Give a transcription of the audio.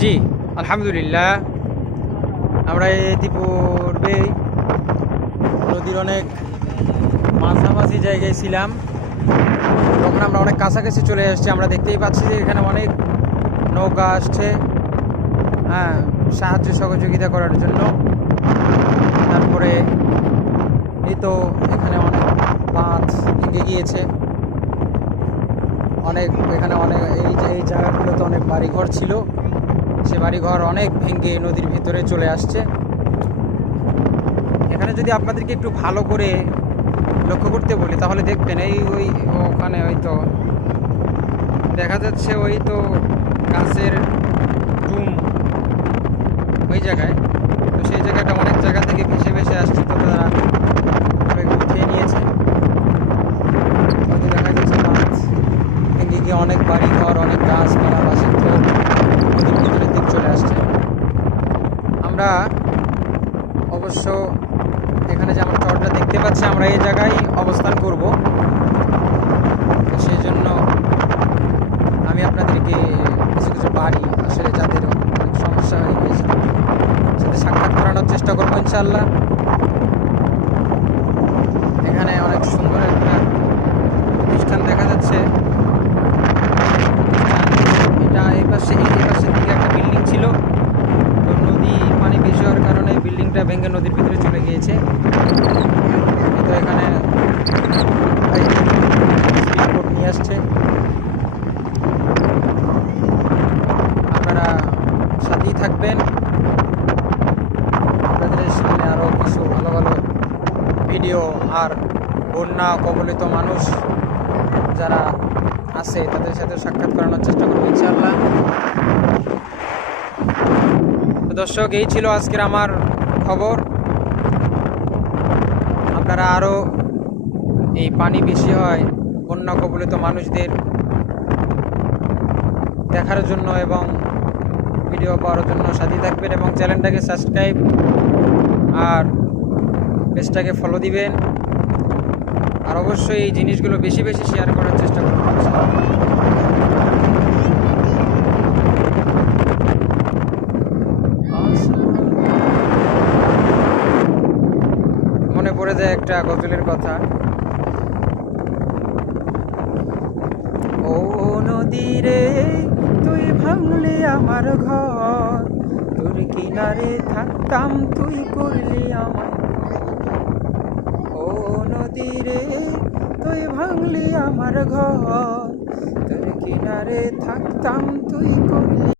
জি আলহামদুলিল্লাহ, আমরা ইতিপূর্বে নদীর অনেক মাঝামাঝি জায়গায় ছিলাম। তখন আমরা অনেক কাছাকাছি চলে আসছি। আমরা দেখতেই পাচ্ছি যে এখানে অনেক নৌকা আসছে, হ্যাঁ, সাহায্য সহযোগিতা করার জন্য। তারপরে এই তো এখানে অনেক বাঁধ ভেঙে গিয়েছে, এখানে অনেক এই জায়গাগুলোতে অনেক বাড়িঘর ছিল, সে বাড়িঘর অনেক ভেঙে নদীর ভিতরে চলে আসছে। এখানে যদি আপনাদেরকে একটু ভালো করে লক্ষ্য করতে বলি তাহলে দেখবেন ওখানে ওই তো দেখা যাচ্ছে ওই তো গাছের রুম ওই জায়গায়। তো সেই জায়গাটা অনেক জায়গা থেকে ভেসে ভেসে আসছে, তো তারা উঠিয়ে নিয়েছে। দেখা যাচ্ছে বাঁধ ভেঙে গিয়ে অনেক বাড়ি ঘর, অনেক গাছপালা, বাসিন্দ নদীর ভিতরের দিক চলে আসছে। আমরা অবশ্য এখানে যেমন চরটা দেখতে পাচ্ছি, আমরা এই জায়গায় অবস্থান করব। তো সেই জন্য আমি আপনাদেরকে কিছু কিছু বাড়ি আসলে যাদের অনেক সমস্যা হয়ে গিয়েছে সাথে সাক্ষাৎ করানোর চেষ্টা করবো ইনশাআল্লাহ। এখানে অনেক সুন্দর একটা প্রতিষ্ঠান দেখা যাচ্ছে। এটা এই পাশের দিকে একটা বিল্ডিং ছিল, তো নদী পানি বেশি হওয়ার কারণে বিল্ডিংটা ভেঙে নদীর ভিতরে চলে গিয়েছে। তো এখানে নিয়ে আসছে। আপনারা সাথেই থাকবেন, আপনাদের সামনে আরও কিছু ভালো ভালো ভিডিও আর বন্যা কবলিত মানুষ যারা আছে তাদের সাথে সাক্ষাৎ করানোর চেষ্টা করবো ইনশাআল্লাহ। তো দর্শক, এই ছিল আজকের আমার খবর। আপনারা আরও এই পানি বেশি হয় বন্যা কবলিত মানুষদের দেখার জন্য এবং ভিডিও পাওয়ার জন্য সাথেই থাকবেন এবং চ্যানেলটাকে সাবস্ক্রাইব আর পেজটাকে ফলো দিবেন। আর অবশ্যই এই জিনিসগুলো বেশি বেশি শেয়ার করার চেষ্টা করবেন। মনে পড়ে যায় একটা গজলের কথা, ও নদী রে তুই ভাঙলি আমার ঘর, তোর কিনারে থাকতাম তুই করলি আমার। ও নদী রে তুই ভাঙলি আমার ঘর, তোর কিনারে থাকতাম তুই করলি।